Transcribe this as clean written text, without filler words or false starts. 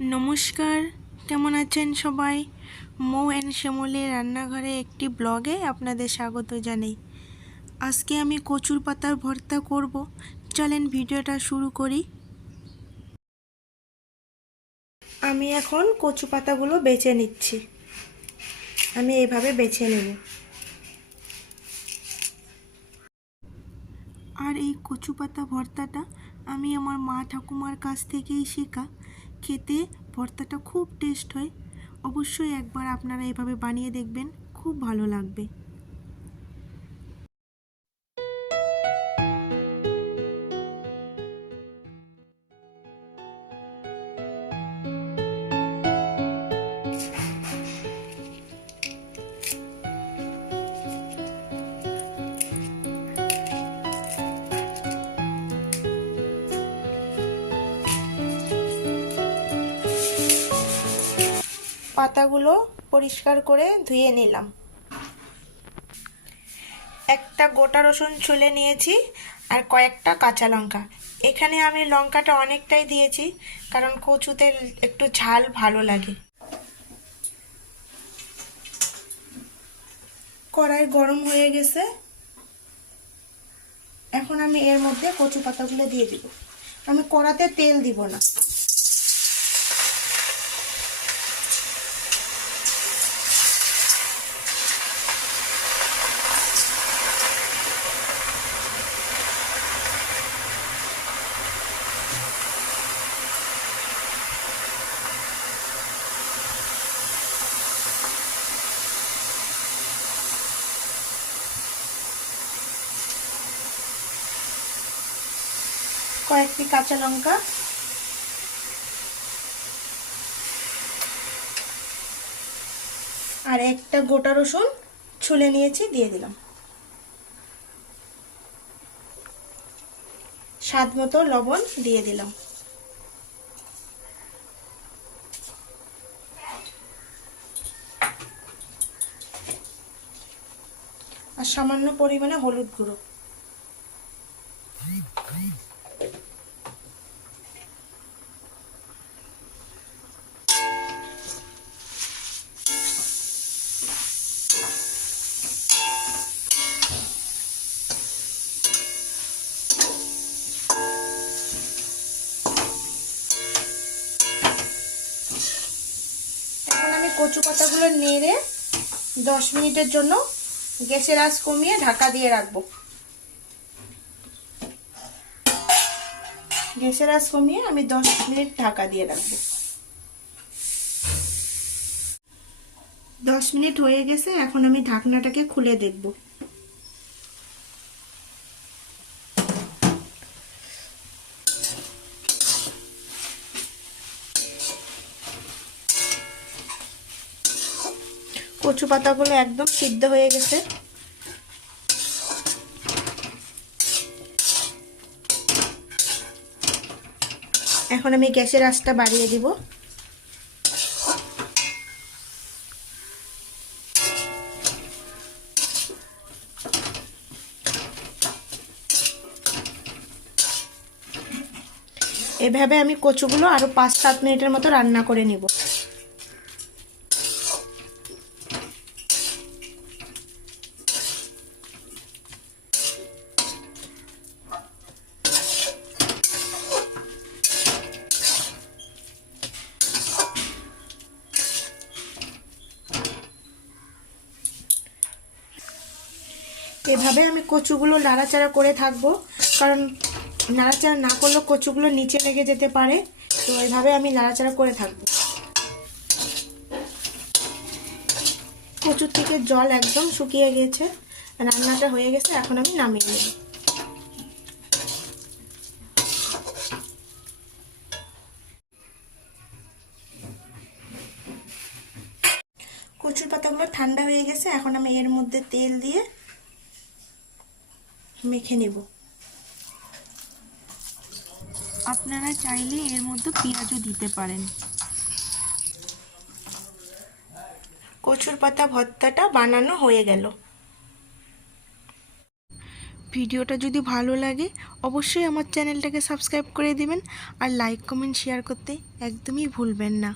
নমস্কার, কেমন আছেন সবাই? মৌ অ্যান্ড শ্যামলের রান্নাঘরে একটি ব্লগে আপনাদের স্বাগত জানাই। আজকে আমি কচুর পাতার ভর্তা করব। চলেন ভিডিওটা শুরু করি। আমি এখন কচু পাতাগুলো বেছে নিচ্ছি। আমি এইভাবে বেছে নেব। আর এই কচু পাতা ভর্তাটা আমি আমার মা ঠাকুমার কাছ থেকেই শেখা। খেতে ভর্তাটা খুব টেস্ট হয়। অবশ্যই একবার আপনারা এভাবে বানিয়ে দেখবেন, খুব ভালো লাগবে। পাতাগুলো পরিষ্কার করে ধুয়ে নিলাম। একটা গোটা রসুন ছুলে নিয়েছি আর কয়েকটা কাঁচা লঙ্কা। এখানে আমি লঙ্কাটা অনেকটাই দিয়েছি, কারণ কচুতে একটু ঝাল ভালো লাগে। কড়াই গরম হয়ে গেছে, এখন আমি এর মধ্যে কচু পাতাগুলো দিয়ে দিব। আমি কড়াতে তেল দিব না। কয়েকটি কাঁচা লঙ্কা আর একটা গোটা রসুন ছুলে নিয়েছি, দিয়ে দিলাম। স্বাদ মতো লবণ দিয়ে দিলাম। আর সামান্য পরিমাণে হলুদ গুঁড়ো। এখন আমি কচু পাতাগুলো নেড়ে 10 মিনিটের জন্য গ্যাসের আঁচ কমিয়ে ঢাকা দিয়ে রাখবো। গ্যাসের আঁচ কমিয়ে আমি 10 মিনিট ঢাকা দিয়ে রাখবো। 10 মিনিট হয়ে গেছে, এখন আমি ঢাকনাটাকে খুলে দেখব। কচু পাতাগুলো একদম সিদ্ধ হয়ে গেছে। এখন আমি গ্যাসের আঁচটা বাড়িয়ে দিব। এভাবে আমি কচুগুলো আরো 5-7 মিনিটের মতো রান্না করে নিব। এভাবে আমি কচুগুলো নাড়াচাড়া করে থাকবো, কারণ নাড়াচাড়া না করলে কচুগুলো নিচে লেগে যেতে পারে। তো এইভাবে আমি নাড়াচাড়া করে থাকবো। কচুর থেকে জল একদম শুকিয়ে গেছে, রান্নাটা হয়ে গেছে। এখন আমি নামিয়ে নেব। কচুর পাতাগুলো ঠান্ডা হয়ে গেছে, এখন আমি এর মধ্যে তেল দিয়ে মেখে নেব। আপনারা চাইলে এর মধ্যে পেঁয়াজও দিতে পারেন। কচুর পাতা ভর্তাটা বানানো হয়ে গেল। ভিডিওটা যদি ভালো লাগে অবশ্যই আমার চ্যানেলটাকে সাবস্ক্রাইব করে দিবেন আর লাইক কমেন্ট শেয়ার করতে একদমই ভুলবেন না।